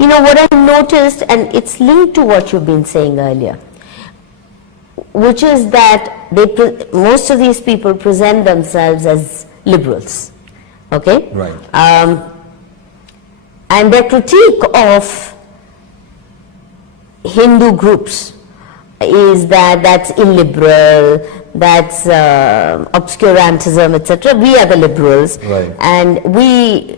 You know what I noticed, and it's linked to what you've been saying earlier, which is that most of these people present themselves as liberals, okay? Right. And their critique of Hindu groups is that that's illiberal, that's obscurantism, etc. We are the liberals, right. and we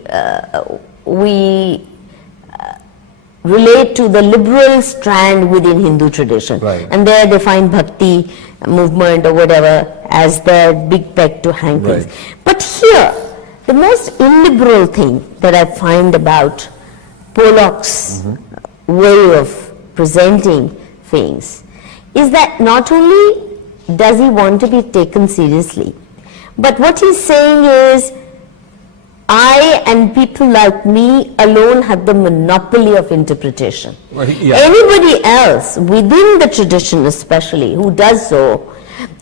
relate to the liberal strand within Hindu tradition, right. and there they find bhakti movement or whatever as their big peg to hang things. Right. But here, the most illiberal thing that I find about Pollock's way of presenting things is that not only does he want to be taken seriously, but what he's saying is, I and people like me alone have the monopoly of interpretation. Well, yeah. Anybody else, within the tradition especially, who does so,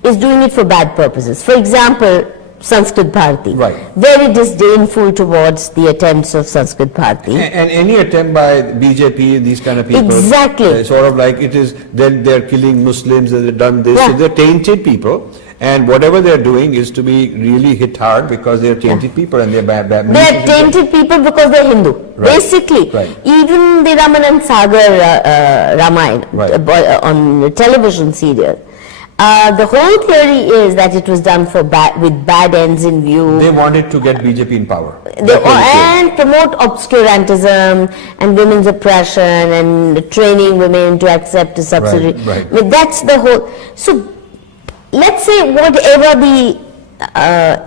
is doing it for bad purposes. For example, Sanskrit Bharati. Right. Very disdainful towards the attempts of Sanskrit Bharati. And any attempt by BJP, these kind of people, Exactly. Sort of like it is, then they're killing Muslims, they've done this, Yeah. so they're tainted people. And whatever they're doing is to be really hit hard because they're tainted people and they're bad. They're tainted people because they're Hindu. Right. Basically, Right. even the Ramanand Sagar Ramayana Right. on the television serial, the whole theory is that it was done for with bad ends in view. They wanted to get BJP in power. And promote obscurantism and women's oppression and training women to accept a subsidy. Right. I mean, that's the whole. So let's say whatever the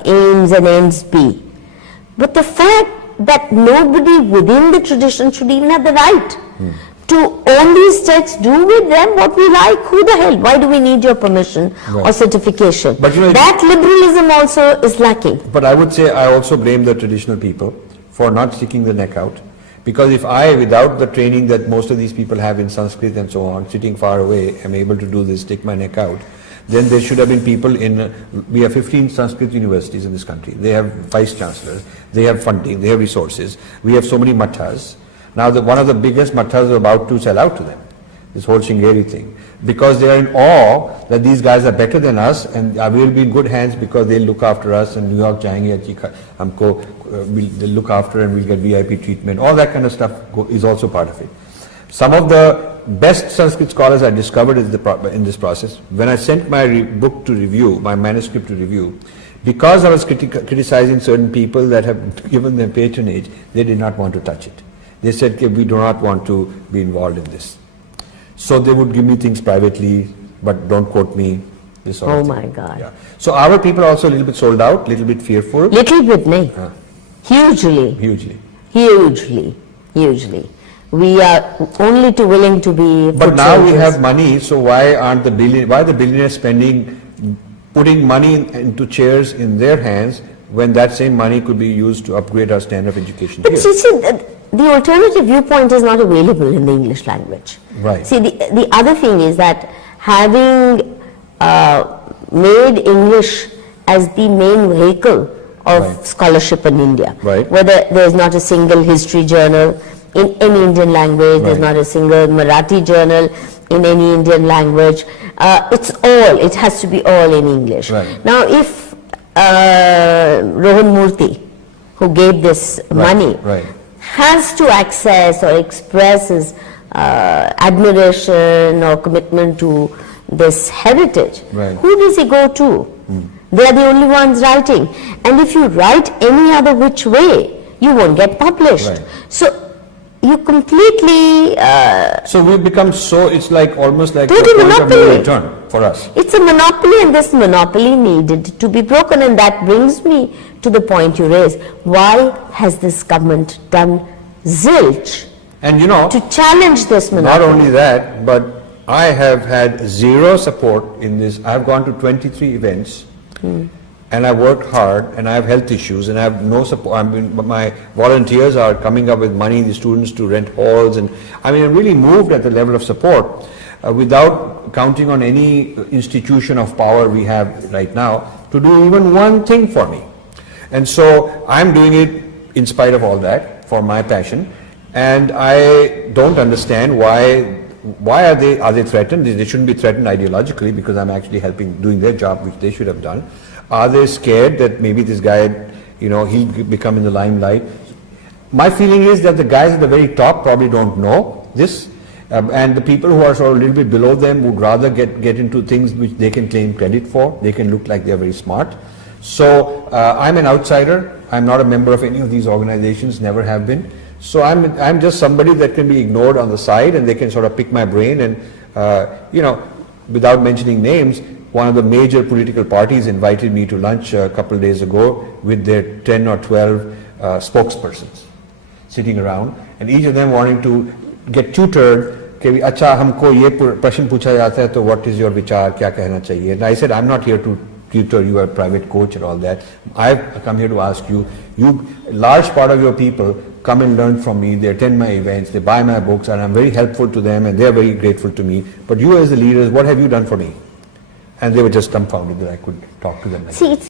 aims and ends be, but the fact that nobody within the tradition should even have the right to own these texts, do with them what we like, who the hell, why do we need your permission or certification? But you know, that liberalism also is lacking. But I would say I also blame the traditional people for not sticking the neck out. Because if I, without the training that most of these people have in Sanskrit and so on, sitting far away, am able to do this, stick my neck out, then there should have been people we have 15 Sanskrit universities in this country. They have vice chancellors, they have funding, they have resources. We have so many mathas. Now one of the biggest mathas are about to sell out to them, this whole Shringeri thing. Because they are in awe that these guys are better than us and we will be in good hands because they'll look after us and New York jayenge, they'll look after and we'll get VIP treatment. All that kind of stuff is also part of it. Some of the best Sanskrit scholars I discovered in this process, when I sent my book to review, my manuscript to review, because I was criticizing certain people that have given them patronage, they did not want to touch it. They said, okay, we do not want to be involved in this. So they would give me things privately, but don't quote me. This sort of thing. My God. Yeah. So our people are also a little bit sold out, a little bit fearful. Little bit, nahi. Hugely. Hugely. Hugely. Hugely. We are only too willing to be. But now we have money, so why aren't the billionaires putting money into chairs in their hands when that same money could be used to upgrade our standard of education But here? see, the alternative viewpoint is not available in the English language. Right. See, the other thing is that having made English as the main vehicle of scholarship in India, where there is not a single history journal in any Indian language, there's not a single Marathi journal in any Indian language. It has to be all in English. Right. Now, if Rohan Murthy, who gave this money, has to access or express his admiration or commitment to this heritage, who does he go to? They are the only ones writing. And if you write any other which way, you won't get published. So you completely... so we've become it's like almost like total a point of no monopoly. return for us. It's a monopoly, and this monopoly needed to be broken, and that brings me to the point you raised. Why has this government done zilch and to challenge this monopoly? Not only that, but I have had zero support in this. I've gone to 23 events and I worked hard and I have health issues and I have no support. I mean, my volunteers are coming up with money, the students to rent halls, and I mean, I'm really moved at the level of support without counting on any institution of power we have right now to do even one thing for me. And so I'm doing it in spite of all that for my passion. And I don't understand why are they threatened? They shouldn't be threatened ideologically because I'm actually helping, doing their job, which they should have done. Are they scared that maybe this guy, he'll become in the limelight? My feeling is that the guys at the very top probably don't know this, and the people who are sort of a little bit below them would rather get into things which they can claim credit for. They can look like they're very smart. So I'm an outsider. I'm not a member of any of these organizations, never have been. So I'm just somebody that can be ignored on the side, and they can sort of pick my brain. And without mentioning names, one of the major political parties invited me to lunch a couple of days ago with their 10 or 12 spokespersons sitting around, and each of them wanting to get tutored. कि अच्छा हमको ये प्रश्न पूछा जाता है तो what is your विचार, क्या कहना चाहिए? And I said, I'm not here to tutor you, a private coach and all that. I've come here to ask you, large part of your people come and learn from me, they attend my events, they buy my books, and I'm very helpful to them, and they're very grateful to me. But you as the leaders, what have you done for me? And they were just dumbfounded that I could talk to them like that. See, it's